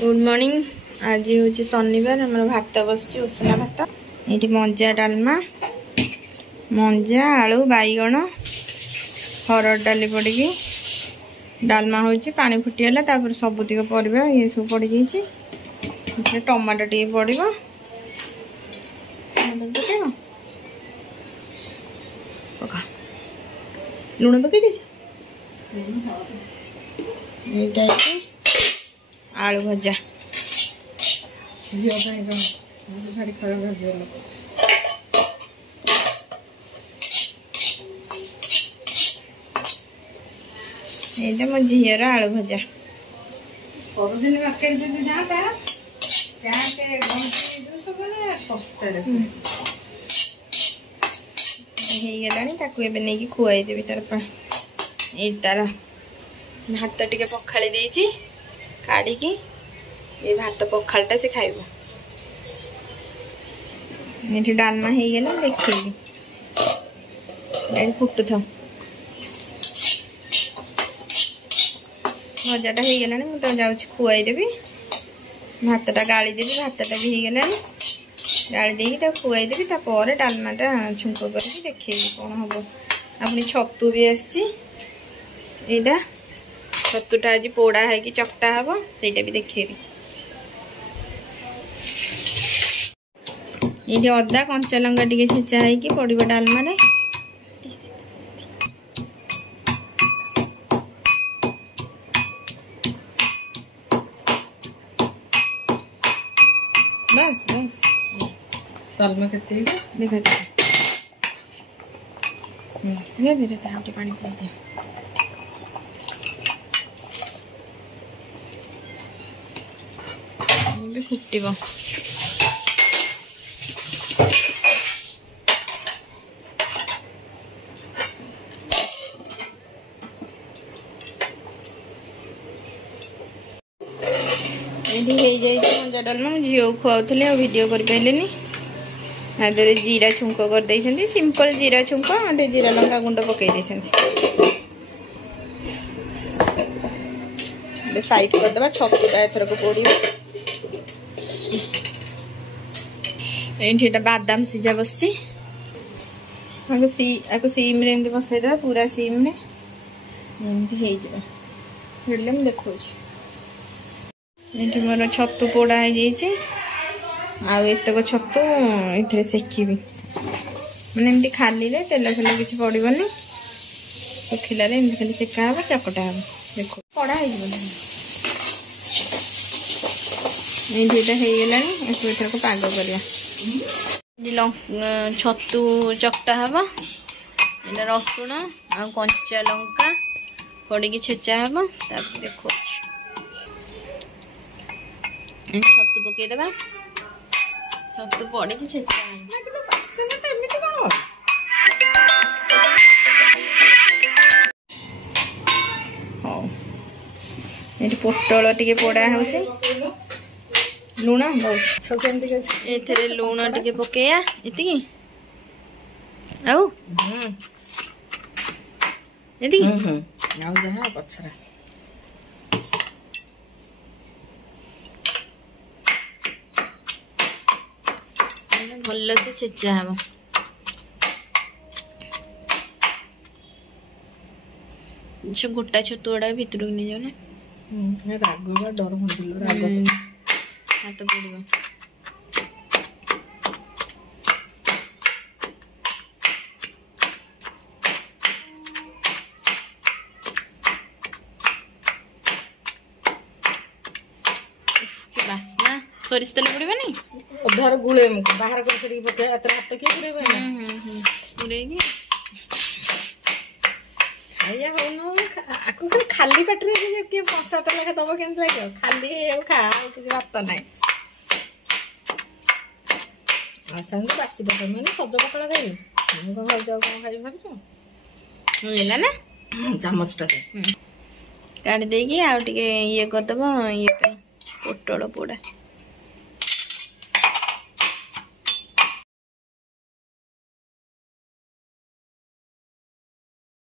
Good morning. आज हूँ शनिवार आम भात बस उसना भात ये मंजा डालमा मंजा आलू बैगण हरड़ डाली पड़ी डालमा हो पानी फुटीगला सबुतिक परिया ये सब पड़ जाइए टमाटो टे पड़ो पका लुण पकई दे आलू भजा ये मो झीर आलू भजा होगला खुआई देवी तार भात टे पखाड़ी देती काढ़ी ये भात पखालटा से खाइब ये डालमा होगला देखी फुटु था भजाटा होगला मुझे जाऊँ खुआई देवी भातटा गाड़ी देवी भातटा भी होगला गाड़ी देकी खुआई देवी तापर डालमाटा छुंक करके देखेबी कौन हम अपनी छतु भी आईटा छतुटा आज पोड़ा है कि चकटा हम से भी देखेबी ये अदा कंचा लंका टे छेचा है पड़ो डालमा रे बस बस डालमा के देखा धीरे धीरे ताटे पानी पी दे फुटब मंजा डालमा झील खुआली आ वीडियो कर पारे आदि जीरा छुंक कर सिंपल जीरा छुंक आटे जीरा लंका गुंड पकई साइड करदे छतुटा एथरक पड़ो ये बादाम सीझा बस सीम रे बसईदे पूरा सीम रे देखो ये मोर छतु पोड़ा हो आतक छतु ये सेकिबी मैंने खाली रे तेल फेल किसी पड़ोनी सुखिला खाली सेका हम चकटा हम देखो पड़ा होगला एथरक पाग कर छतु चकटा हम ये रसुण आ कंचा लंका पड़ी छेचा हम देखो छतु पकईदे छतु पड़ी छेचा हाँ ये पोटल टे पोड़ा हो लुण ए लुण टे पकईया ये पछरा भल से छेचा हम गोटा छतु गुड़ा भितर नहीं जाओ ना राग डर राग हाथ पड़ो बास्ना सोरिष तेल पड़ोनी अधार गुले बाहर कर हाथ किए पुरेगी खाली पेटे किए 5-7 लाख दब के लगे खाली खा किसी भात ना आसानी बासी पकड़ मैंने सज पकड़ खाई भाज कौन खाई भाई ना चामचटा काढ़ी देगी आउ टे ये करदब ये पोटल पोड़ा